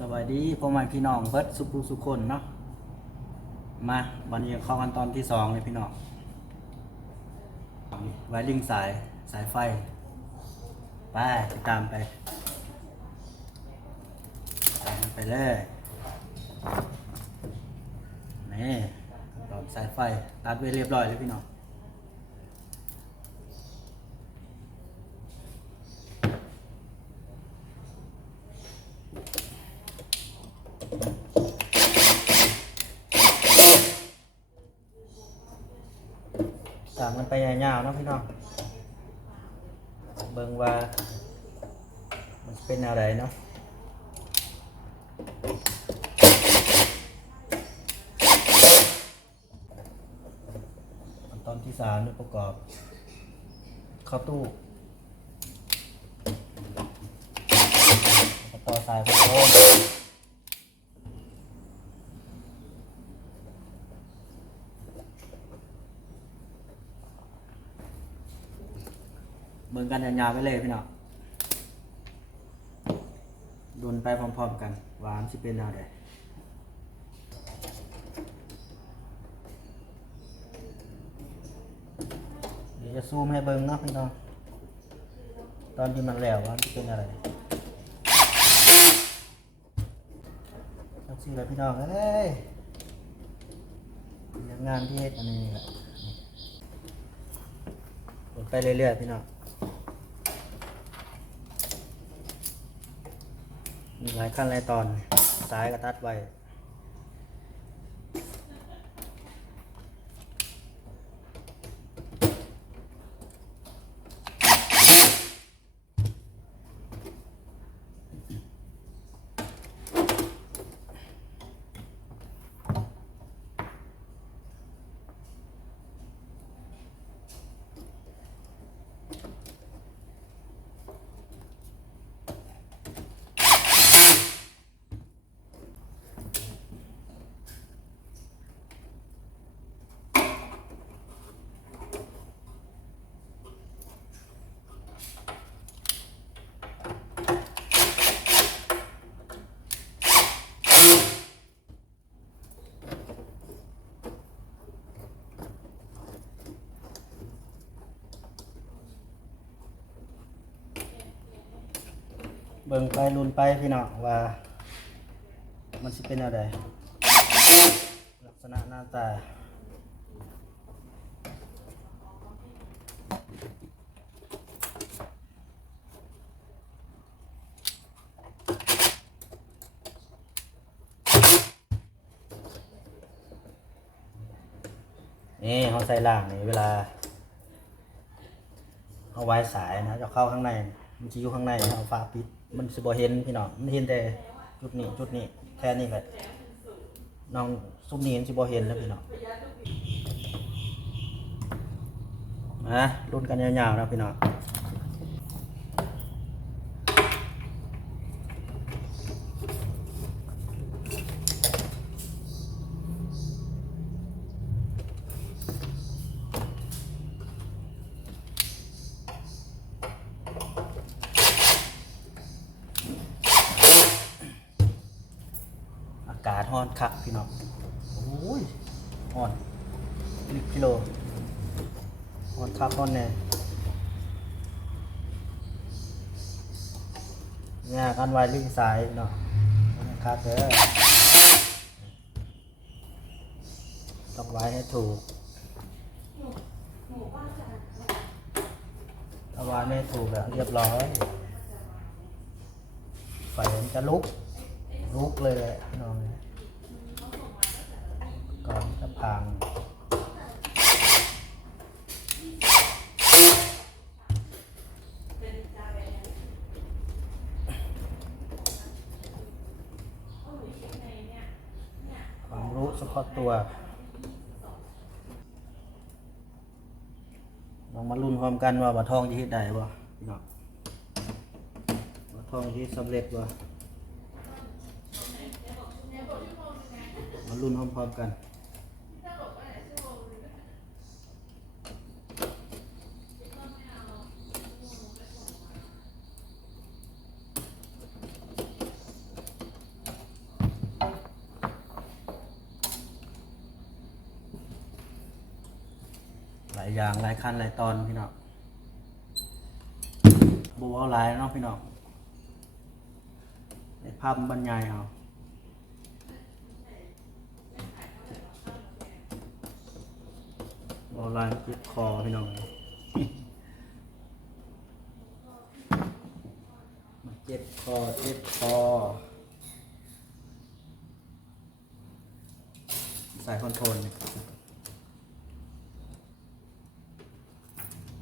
สวัสดีพ่อแม่พี่น้องเบิร์ดสุขุสุขคนเนาะมาวันนี้เข้ากันตอนที่สองเลยพี่น้องไวริงสายสายไฟ ไปติดตามไปตามมันไปเลยนี่ตอนสายไฟตัดไว้เรียบร้อยเลยพี่น้องามกันไปยาวๆนะพี่น้องเบิ่งว่า มันเป็นอะไรเนาะตอนที่สามนี่ประกอบ เข้าตู้ต่อสายโค้งเบิ่ งกันยาวๆไปเลยพี่น้องดุนไปพร้อมๆกันหวานสิเป็นอะไรเดี๋ยวจะซูมให้เบิ่งเนาะพี่น้องตอนที่มันแล้วว่ามันสิเป็นอะไรต้องซื้ออะไรพี่น้องเอ้ยงานที่เฮ็ดอันนี้แหละกดไปเรื่อยๆพี่น้อง หลายขั้นหลายตอนสายก็ตัดไว้ เบิ่งไปรุนไปพี่น้องว่า มันสิเป็นอะไรลักษณะหน้าตานี่เขาใส่ล่างนี่เวลาเอาไว้สายนะจะเข้าข้างในมันจะอยู่ข้างในเอาฝาปิด มันสิบ่เห็นพี่น้องมันเห็นแต่จุดนี้จุดนี้แค่นี้แหละน้องซุ้มนี้มันสิบ่เห็นแล้วพี่น้องนะรุ่นกันยาวๆนะพี่น้อง ฮ้อนคักพี่น้องโอ้ยร้อนลิกิโลร้อนคักร้อนแน่เนี่ยกันไว้ลิงสายพี่น้องนะครับเด้อต้องไว้ให้ถูกถ้าไว้ไม่ถูกแล้วเรียบร้อยไฟมันจะลุกลุกเลยแหละพี่น้อง ก่อนจะพังความรู้เฉพาะตัวลองมาลุ้นพร้อมกันว่าบัตทองจะเฮ็ดได้บ่พี่น้องบัตรทองจะเฮ็ดสำเร็จบ่มาลุ้นพร้อมๆกันายอย่างหลายขั้นหลายตอนพี่น้องบัวาหลายเนาะพี่น้องในภาพบรรยายเอาบัวลายเจ็บคอพี่น้องมันเจ็บคอเจ็บคอสายคอนโทรล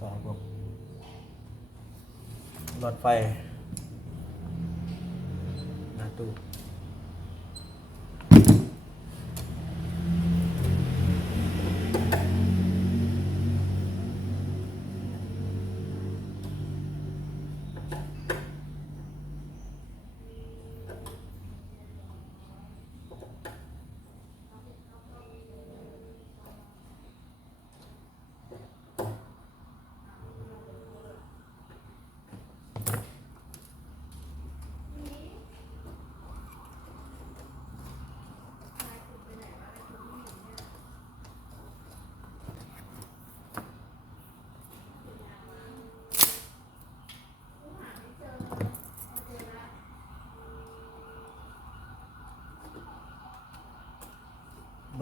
ต่อพวกหลอด ไฟหน้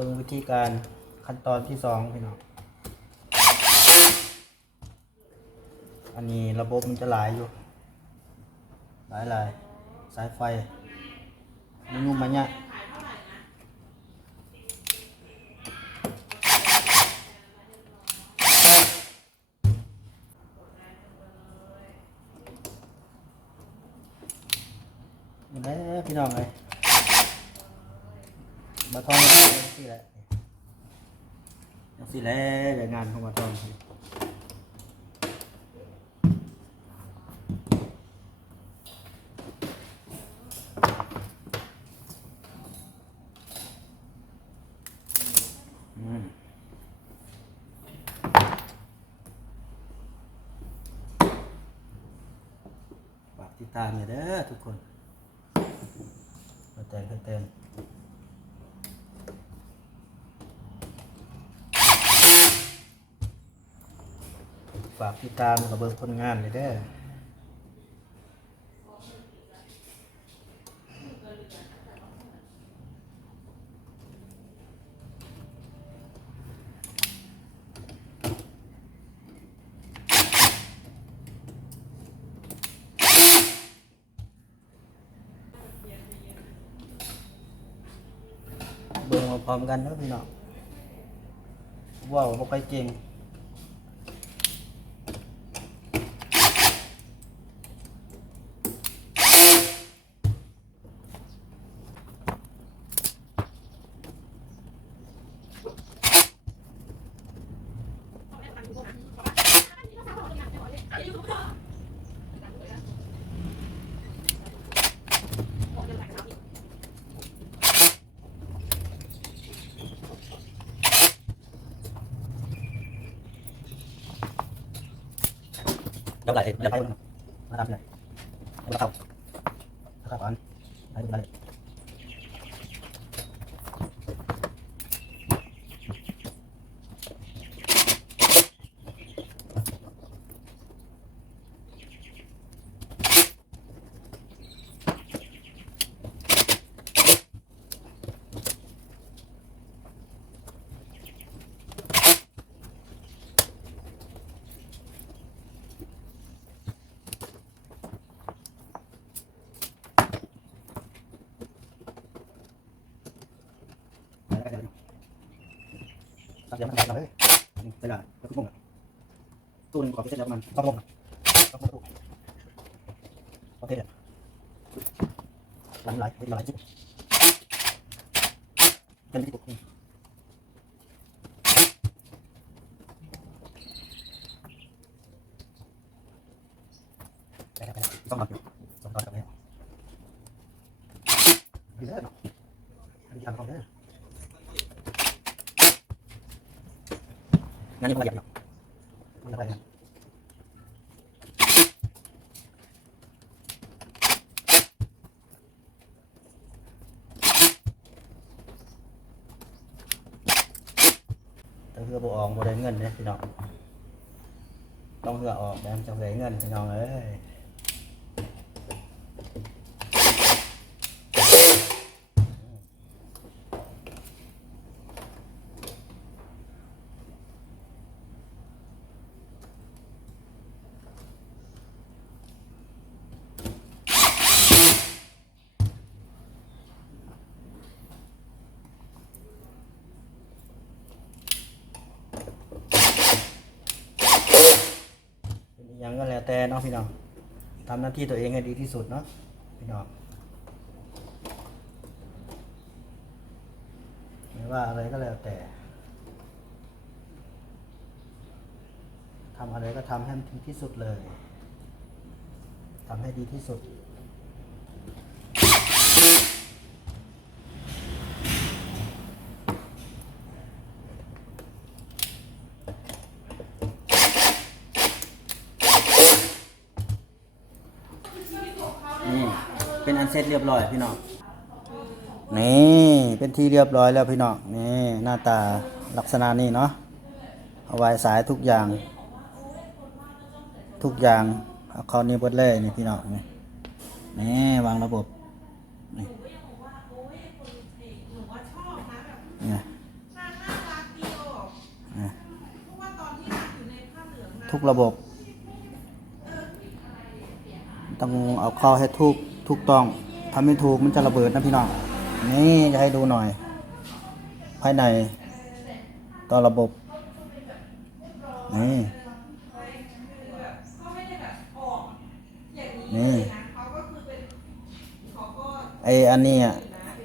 บิ่งวิธีการขั้นตอนที่สองพี่น้อง อันนี้ระบบมันจะหลายอยู่ หลายหลายสายไฟมันยุ่งมันเนี่ยะนี่แหละพี่น้องเลย มาทองยังสิแหละยังสิและเดี๋ยวงานของมาทองอืมฝากติดตามอย่าเด้อทุกคนมาแต่งเติม ฝากติดตามกับเบิร์ผลงานเลยเด้อเบิ่งมาพร้อมกันเด้อพี่น้องว้าวบ่ค่อยเก่ง đọc lại thì phải không nó làm này. ตัดยามันได้เลยเวลาแล้วก็พุ่งตู้นึงขอพิเศษแล้วมันต้องลงต้องลงตู้โอเคเดี๋ยวหลังไหลหลายจิ๊บเป็นที่ปุ๊บต้องมาต้องตอนกับนี้ดีเลยเนาะดีทำเขาเนี่ย งั้นนี่มันละเอียดหน่อยมันละเอียดแต่คือ พื่อบ่ออกบ่ได้เงินเด้พี่น้องต้องเพื่อออกแล้วจะได้เงินพี่น้องเอ้ ยังก็แล้วแต่เนาะพี่น้องทำหน้าที่ตัวเองให้ดีที่สุดเนาะพี่น้องไม่ว่าอะไรก็แล้วแต่ทำอะไรก็ทำให้มันดีที่สุดเลยทำให้ดีที่สุด นี่ เป็นอันเสร็จเรียบร้อยพี่น้องนี่เป็นที่เรียบร้อยแล้วพี่น้องนี่หน้าตาลักษณะนี้เนาะเอาไว้สายทุกอย่าง ทุกอย่างเอาเข้านี้เบิดเลยนี่พี่น้องนี่นี่วางระบบนี่นี่ทุกระบบ ต้องเอาเข้าให้ถูก ถูกต้องทำไม่ถูกมันจะระเบิดนะพี่น้อง นี่จะให้ดูหน่อย ภายในต่อระบบ นี่นี่ไออันนี้อะ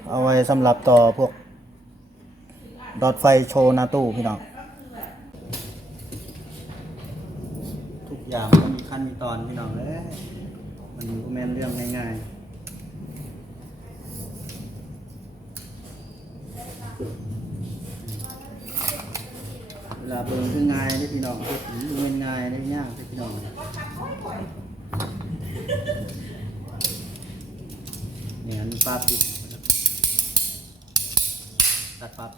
เอาไว้สำหรับต่อพวก ดอดไฟโชว์หนาตู้พี่น้อง ทุกอย่างมันมีขั้นมีตอนพี่น้องเอ้ยมันก็แม่นเรื่องง่ายๆ ลาเบิ่งคือง่ายเด้อพี่น้องเฮ็ดมันเป็นง่ายได้ยากเด้อพี่น้องเนี่ยอันนี้ปั๊บดิตัดปั๊บ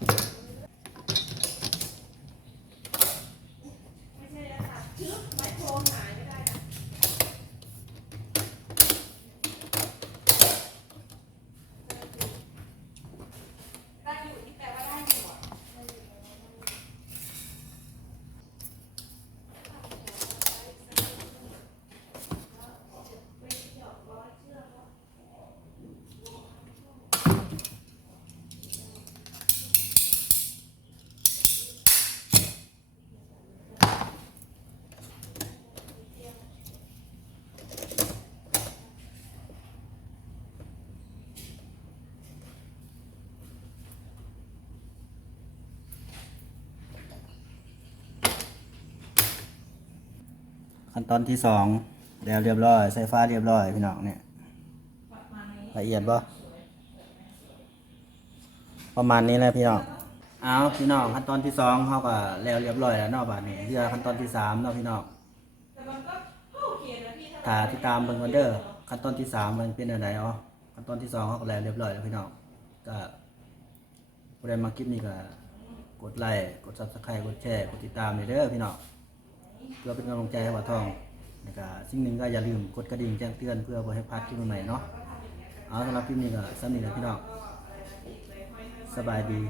ขั้นตอนที่สองแล้วเรียบร้อยใส่ฟ้าเรียบร้อยพี่น้องเนี่ยละเอียดบ่ประมาณนี้แหละพี่น้องเอาพี่น้องขั้นตอนที่สองเขาก็แล้วเรียบร้อยแล้วนาะบาดนี้เดี๋ยวขั้นตอนที่สามนาะพี่น้องถ้าติดตามเบิ่งกันเด้อขั้นตอนที่สามมันเป็นอะไรอ๋อขั้นตอนที่สองเขาก็แล้วเรียบร้อยแล้วพี่น้องก็ผู้ใดมาคลิปนี้ก็กดไลค์กด subscribe กดแชร์กดติดตามเลยเด้อพี่น้อง เพื่อเป็นกำลังใจให้บ่าวทองแล้วก็สิ่งหนึ่งก็อย่าลืมกดกระดิ่งแจ้งเตือนเพื่อบ่ให้พลาดคลิปใหม่ๆเนาะเอาสำหรับคลิปนี้ก็สำนึกนะพี่น้องสบายดี